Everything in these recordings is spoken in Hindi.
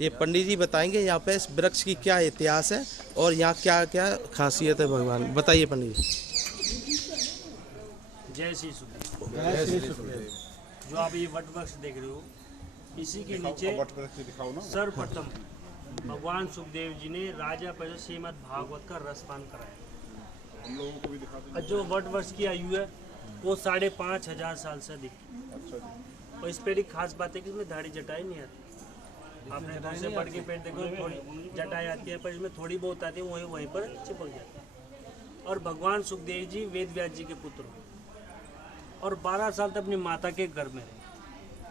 ये पंडित जी बताएंगे यहाँ पे इस वृक्ष की क्या इतिहास है और यहाँ क्या क्या खासियत है। भगवान बताइए पंडित जी। जय श्री सुखदेव। जय श्री सुखदेव। जो आप ये वट वृक्ष देख रहे हो, इसी के नीचे सर्वप्रथम भगवान सुखदेव जी ने राजा परीक्षित श्रीमद् भागवत का रसपान कराया। हम लोगों को भी दिखा। जो वट वृक्ष की आयु है वो 5,500 साल से अधिक। और इस पेड़ की खास बात है कि इसमें धाड़ी जटाएं नहीं आती। आपने दूसरे पेड़ के पेड़ देखो, थोड़ी जटाएं आती है, पर इसमें थोड़ी बहुत आती है, वहीं पर चिपक जाती है। और भगवान सुखदेव जी वेद व्यास जी के पुत्र और 12 साल तक अपनी माता के घर में रहे।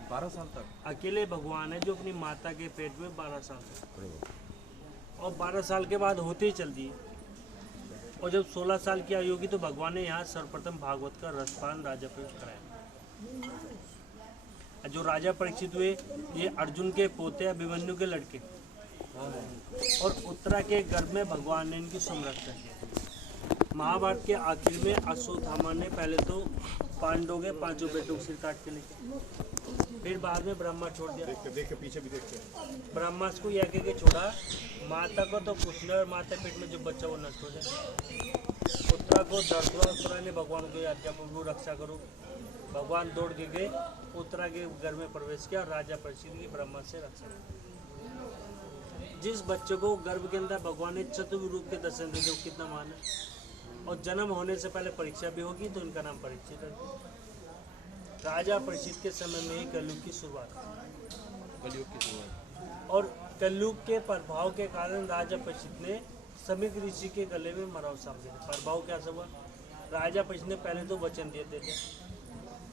12 साल तक अकेले भगवान है जो अपनी माता के पेट में 12 साल तक, और 12 साल के बाद होते ही चल दिए। और जब 16 साल की आयु होगी तो भगवान ने यहाँ सर्वप्रथम भागवत का रसपान राजा परीक्षित कराया। जो राजा परीक्षित हुए ये अर्जुन के पोते अभिमन्यु के लड़के, और उत्तरा के गर्भ में भगवान ने इनकी संरक्षण किया। महाभारत के आखिर में अश्वत्थामा ने पहले तो पांडवों के 5 बेटों को सिर काट के लेके, फिर बाद में ब्रह्मा छोड़ दिया। देख पीछे भी देखते। ब्रह्मा को यह कह के छोड़ा, माता को तो कुछ नहीं और माता पेट में जो बच्चा वो नष्ट हो जाए। उत्तरा को दर्द हुआ, उत्तरा ने भगवान को आज्ञा को रक्षा करो। भगवान दौड़ के गए, उत्तरा के घर में प्रवेश किया और राजा परीक्षित की ब्रह्मा से रक्षा की। जिस बच्चे को गर्भ के अंदर भगवान ने चतुर्रूप के दर्शन दिए, कितना मान है। और जन्म होने से पहले परीक्षा भी होगी तो इनका नाम परीक्षित है। राजा परीक्षित के समय में ही कलयुग की शुरुआत, और कलयुग के प्रभाव के कारण राजा परीक्षित ने समीक ऋषि के गले में मराव साप दिया। प्रभाव क्या सब हुआ? राजा परीक्षित ने पहले तो वचन देते थे,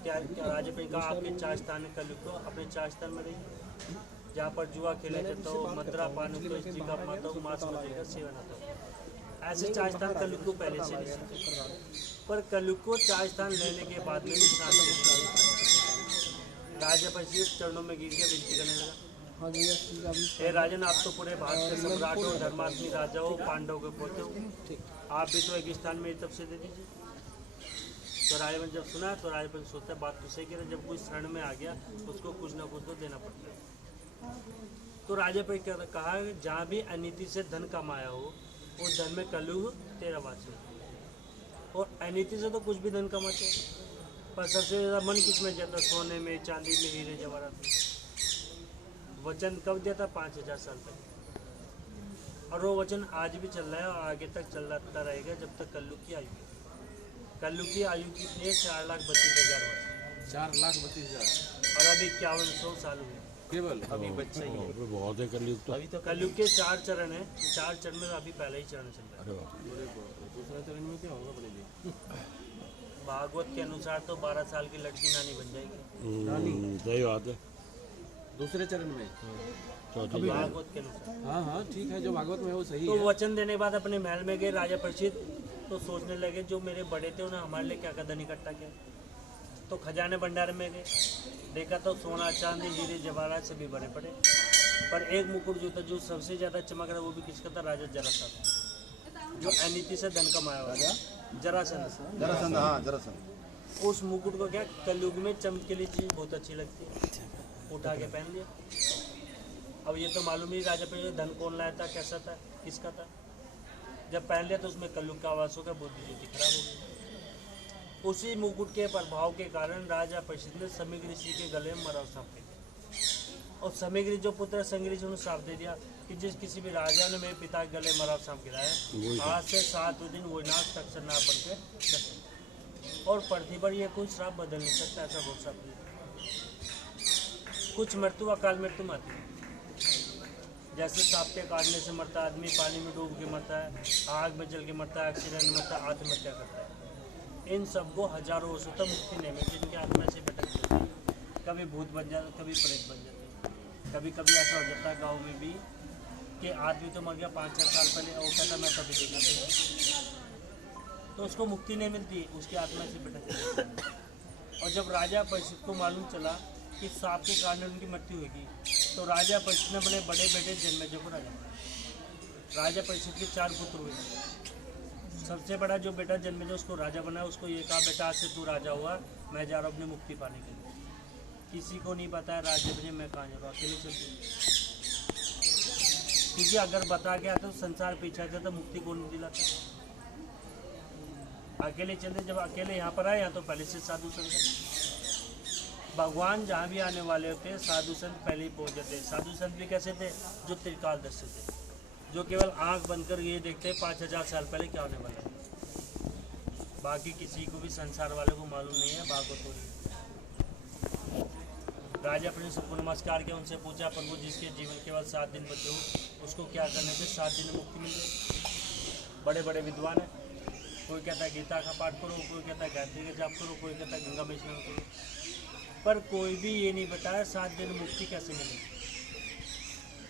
क्या राजा परीक्षित कहा आपके 4 स्थान है, कलयुग को अपने 4 स्थान में रहिए, जहाँ पर जुआ खेला जाता हो, मद्रा पान हो, स्त्री का माता हो, मांस मछली का सेवन होता हो। ऐसे 4 स्थान कलयुग को पहले से नहीं, पर कलयुग को 4 स्थान लेने के बाद में राजा परीक्षित चरणों में गिर के विनती करने लगा, हे राजन, आप तो पूरे भारत के सम्राट हो, धर्मात्मी राजा हो, पांडव के पोते हो, आप भी तो एक स्थान मेरी तरफ से दे दीजिए। तो राजा जब सुना तो राजा सोचता है बात तो सही कह रहे, जब कोई शरण में आ गया उसको कुछ ना कुछ तो देना पड़ता है। तो राजा पे कहा जहाँ भी अनीति से धन कमाया हो उस धन में कलयुग तेरा वास है। और अनीति से तो कुछ भी धन कमाते हैं, पर सबसे ज़्यादा मन किसमें जाता? सोने में, चांदी में, हीरे जवाहरात में। वचन कब दिया था? 5,000 साल तक, और वो वचन आज भी चल रहा है और आगे तक चलता रहेगा जब तक कलयुग की आयु है। कलयुग की आयु कितनी है? 4,32,000 वर्ष। 4,32,000 और अभी 5100 साल हुए केवल। अभी बच्चा ही है। बहुत है कलयुग तो। अभी तो कलयुग के 4 चरण है, 4 चरण में अभी पहला ही चरण चल रहा है। दूसरा चरण में क्या होगा बड़े? भागवत के अनुसार तो 12 साल की लड़की नानी बन जाएगी। सही बात है। दूसरे चरण में भागवत के अनुसार। हाँ ठीक है, जो भागवत में है वो सही तो है। वचन देने के बाद अपने महल में गए राजा परीक्षित, तो सोचने लगे जो मेरे बड़े थे उन्हें हमारे लिए क्या क्या धन इकट्ठा किया। तो खजाने भंडार में गए, देखा तो सोना चांदी हीरे जवाहरात सभी भरे पड़े, पर एक मुकुट जो था जो सबसे ज़्यादा चमक रहा वो भी किसका था? राजा जरासंध, जो अनीति से धन कमाया हुआ। जरासंध, हाँ जरासंध। उस मुकुट को क्या कलयुग में चमकीली चीज़ बहुत अच्छी लगती है, उठा के पहन लिया। अब ये तो मालूम ही राजा पे धन कौन लाया था, कैसा था, किसका था। जब पहन लिया तो उसमें कलयुग का आवास होगा, बुद्धि ज्योति खराब हो गई। उसी मुकुट के प्रभाव के कारण राजा परीक्षित ने समीक ऋषि के गले में मराव साँप दे दिया, और समीक ऋषि जो पुत्र संग ऋषि उन्होंने साफ दे दिया कि जिस किसी भी राजा ने मेरे पिता के गले मराव साँप गिराया, आज से 7 दिन वो नाश तक्षर ना बन के, और पृथ्वी पर यह कोई श्राप बदल नहीं सकता, ऐसा बहुत श्राप दिया। कुछ मृत्यु अकाल मृत्यु में आती है, जैसे सांप के काटने से मरता है आदमी, पानी में डूब के मरता है, आग में जल के मरता है, एक्सीडेंट में मरता है, आत्महत्या करता है। इन सबको हजारों वर्षों तक मुक्ति नहीं मिलती, जिनके आत्मा से भटक जाती है, कभी भूत बन जाते, कभी प्रेत बन जाते, कभी कभी ऐसा हो जाता है गाँव में भी कि आदमी तो मर गया 5-4 साल पहले, वो कहता मैं कभी देखा था, तो उसको मुक्ति नहीं मिलती, उसकी आत्मा से भटक जाती है। और जब राजा परीक्षित को मालूम चला कि सांप के कारण उनकी मृत्यु होगी, तो राजा परीक्षित ने अपने बड़े बेटे जन्मेजय को राजा परीक्षित के 4 पुत्र हुए। सबसे बड़ा जो बेटा जन्मेजय उसको राजा बनाया, उसको ये कहा बेटा आज से तू राजा हुआ, मैं जा रहा हूँ अपनी मुक्ति पाने के लिए। किसी को नहीं पता है राज्य में मैं कहाँ जा रहा हूँ, अकेले चलती। क्योंकि अगर बता गया तो संसार पीछा जाता, मुक्ति कौन नहीं दिलाता। अकेले चलते, जब अकेले यहाँ पर आए, यहाँ तो पहले से साधु संत, भगवान जहाँ भी आने वाले होते हैं साधु संत पहले ही पहुँच जाते हैं। साधु संत भी कैसे थे? जो त्रिकालदर्शी थे, जो केवल आंख बंद कर ये देखते 5000 साल पहले क्या होने वाला है। बाकी किसी को भी संसार वाले को मालूम नहीं है, भागवत हो रही है। राजा अपने सबको नमस्कार किया, उनसे पूछा, प्रभु जिसके जीवन केवल 7 दिन बचे हो उसको क्या करने से 7 दिन में मुक्ति मिल गई। बड़े बड़े विद्वान हैं, कोई कहता है गीता का पाठ करो, कोई कहता है गायत्री का जाप करो, कोई कहता है गंगा में स्नान करो, पर कोई भी ये नहीं बताया 7 दिन मुक्ति कैसे मिलेगी।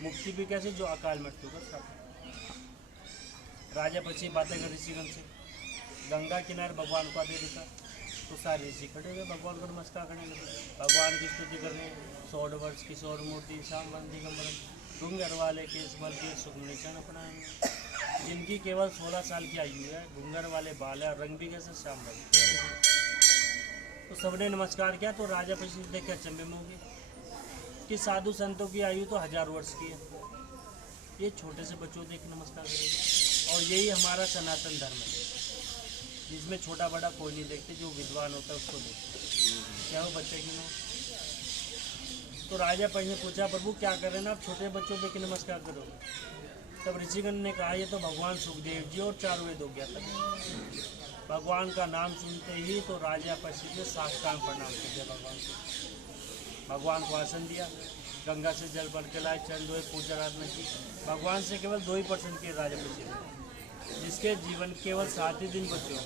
मुक्ति भी कैसे? जो अकाल मृत्यु का साथ। राजा पक्षी बातें कर ऋषिगण से, गंगा किनारे भगवान को आते देखा तो सारे ऋषि खड़े हुए भगवान को नमस्कार करने लगे, भगवान की स्तुति करने। 100 वर्ष किशोर मूर्ति श्याम दिगंबर डूंगर वाले केस बल के सुखमणि चरण अपनाएंगे। जिनकी केवल 16 साल की आयु है, घुंगर वाले बाल है, रंग भी कैसे श्याम रंग। तो सबने नमस्कार किया। तो राजा पक्षी देख के अचंभे में हो गए कि साधु संतों की आयु तो 1000 वर्ष की है, ये छोटे से बच्चों देख के नमस्कार करेंगे। और यही हमारा सनातन धर्म है, जिसमें छोटा बड़ा कोई नहीं देखते, जो विद्वान होता है उसको देखते, क्या वो बच्चे की ना। तो राजा पक्षी ने पूछा, प्रभु क्या कर रहे हैं आप छोटे बच्चों देख के नमस्कार करोगे? तब ऋषिगण ने कहा, ये तो भगवान सुखदेव जी और 4 वेद हो गया था। भगवान का नाम सुनते ही तो राजा पक्षी ने साष्टांग प्रणाम कर दिया भगवान को। भगवान को आसन दिया, गंगा से जल भर के लाए, चरण धोए, पूजा आराधना की। भगवान से केवल 2% के राजा पक्षी ने, जिसके जीवन केवल 7 ही दिन बचे हो,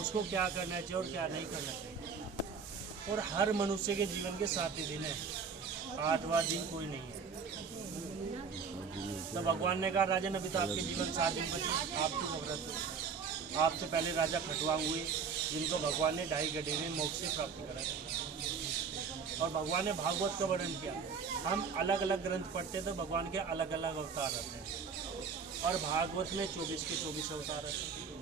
उसको क्या करना चाहिए और क्या नहीं करना चाहिए। और हर मनुष्य के जीवन के 7 ही दिन है, 8वां दिन कोई नहीं है। तो भगवान ने कहा, राजन अभी तो आपके जीवन 7 दिन बचे, आप क्यों घबराते हो? आपसे पहले राजा खटवांग हुए, जिनको भगवान ने 2.5 घंटे में मोक्ष से प्राप्ति कराई। और भगवान ने भागवत का वर्णन किया। हम अलग अलग ग्रंथ पढ़ते तो भगवान के अलग अलग अवतार रहते हैं, और भागवत में 24 के 24 अवतार रहते हैं।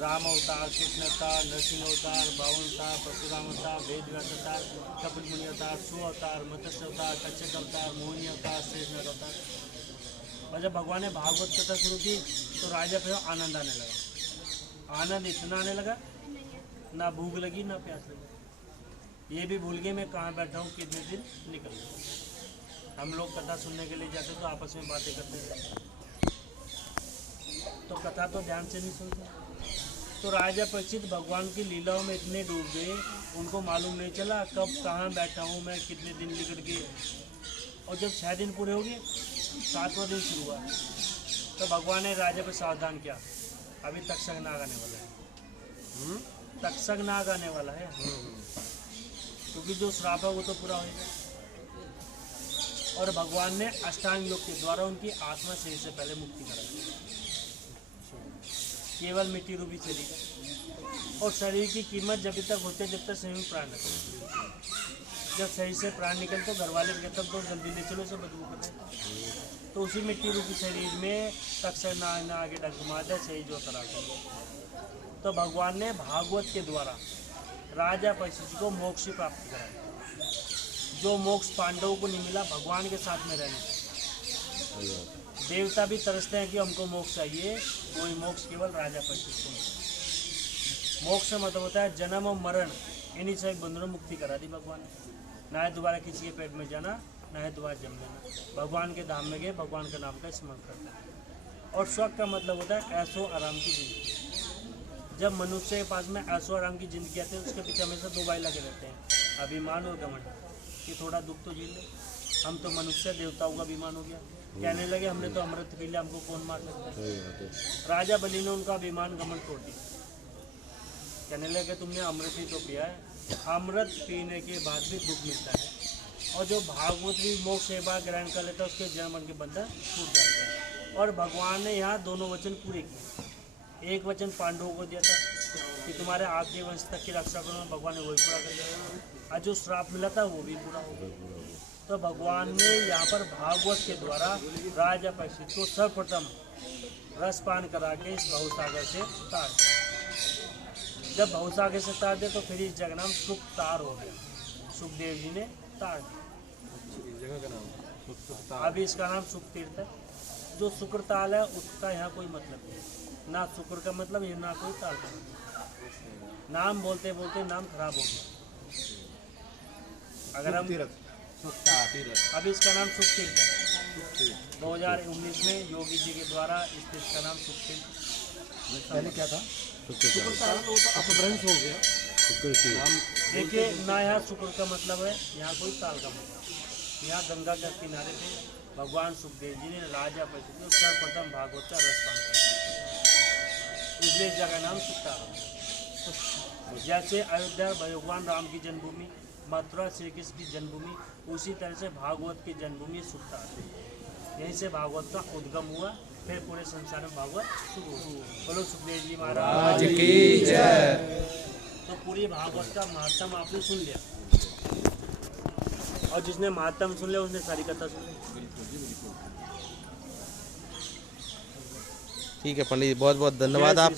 राम अवतार, कृष्ण अवतार, नरसिंह अवतार, बावन अवतार, परशुराम अवतार, वेदव्यास अवतार, कपिल मुनि अवतार, सु अवतार, मत्स्य अवतार, कच्छप अवतार, मोहिनी अवतार, शेषनाग अवतार। और जब भगवान ने भागवत कथा शुरू की तो राजा पे आनंद आने लगा। आनंद इतना आने लगा, ना भूख लगी ना प्यास लगी, ये भी भूल गए मैं कहाँ बैठा हूँ, कितने दिन निकल गए। हम लोग कथा सुनने के लिए जाते तो आपस में बातें करते थे, तो कथा तो ध्यान से नहीं सुनते। तो राजा परीक्षित भगवान की लीलाओं में इतने डूब गए, उनको मालूम नहीं चला कब कहाँ बैठा हूँ मैं, कितने दिन निकल गए। और जब 6 दिन पूरे हो गए, 7वां दिन शुरू हुआ, तो भगवान ने राजा पर सावधान किया, अभी तक्षक नाग आने वाला है, तक्षक नाग आने वाला है, क्योंकि जो श्राप है वो तो पूरा होगा। और भगवान ने अष्टांग योग के द्वारा उनकी आत्मा शरीर से पहले मुक्ति कराई, केवल मिट्टी रूपी शरीर का। और शरीर की कीमत जब तक होती है जब तक शरीर में प्राण निकलते, जब शरीर से प्राण निकलते तो घर वाले कहते हैं तो जल्दी ले चलो, इसे बदबू कर रहे। तो उसी मिट्टी रूपी शरीर में तक्षक नाग ने आगे डंक मार दिया, शरीर जो तरह का। तो भगवान ने भागवत के द्वारा राजा परीक्षित को मोक्ष की प्राप्ति कराई, जो मोक्ष पांडवों को नहीं मिला भगवान के साथ में रहने से। देवता भी तरसते हैं कि हमको मोक्ष चाहिए, कोई मोक्ष केवल राजा परीक्षित को। मोक्ष मतलब होता है जन्म और मरण, इन्हीं से बंधनों मुक्ति करा दी भगवान ने। ना है दोबारा किसी के पेट में जाना, ना है दोबारा जम लेना। भगवान के धाम में गए, भगवान का नाम का स्मरण करना है। और स्वर्ग का मतलब होता है ऐशो आराम की जिंदगी। जब मनुष्य के पास में ऐशो आराम की जिंदगी आती है, उसके पीछे हमेशा 2 भाई लगे रहते हैं, अभिमान और घमंड, कि थोड़ा दुख तो झेल ले। हम तो मनुष्य देवताओं का अभिमान हो गया, कहने लगे हमने तो अमृत पी लिया, हमको कौन मार सकता है। राजा बलि ने उनका अभिमान घमंड तोड़ दिया, कहने लगे तुमने अमृत ही तो पिया है, अमृत पीने के बाद भी दुख मिलता है। और जो भागवत भी मोक्ष एक बार ग्रहण कर लेता है, उसके जन्म के बंधन छूट जाते हैं। और भगवान ने यहाँ दोनों वचन पूरे किए। एक वचन पांडवों को दिया था कि तुम्हारे आगे वंश तक की रक्षा करो, भगवान ने वही पूरा कर दिया। और जो श्राप मिला था वो भी पूरा हो गया। तो भगवान ने यहाँ पर भागवत के द्वारा राजा परीक्षित को सर्वप्रथम रसपान करा के इस भवसागर से तार दिया। जब भवसागर से तार दिया तो फिर इस जगह नाम सुखतार हो गया, सुखदेव जी ने तार दिया। इस जगह का नाम अभी इसका नाम सुख तीर्थ है। जो शुक्र ताल है उसका यहाँ कोई मतलब नहीं, ना शुक्र का मतलब है ना कोई ताल का मतलब। नाम बोलते बोलते नाम खराब हो गया। अगर हम अभी इसका नाम सुख तीर्थ है। 2019 में योगी जी के द्वारा इस तीर्थ का नाम सुख तीर्थ। पहले क्या था? अपभ्रंश हो गया। देखिए ना यहाँ शुक्र का मतलब है, यहाँ कोई ताल का मतलब। यहाँ गंगा के किनारे पे भगवान सुखदेव जी ने राजा परिषद में सर्वप्रथम भागवत का रस पान किया, इसलिए इस जगह नाम सुखता है। जैसे अयोध्या भगवान राम की जन्मभूमि, मथुरा श्री कृष्ण की जन्मभूमि, उसी तरह से भागवत की जन्मभूमि सुखता है। यहीं से भागवत का उद्गम हुआ, फिर पूरे संसार में भागवत शुरू हुआ। बोलो सुखदेव जी महाराज की जय। तो पूरी भागवत का महात्म आपने सुन लिया, और जिसने महात्म सुन लिया उसने सारी कथा सुन ली। ठीक है पंडित जी, बहुत बहुत धन्यवाद आपका।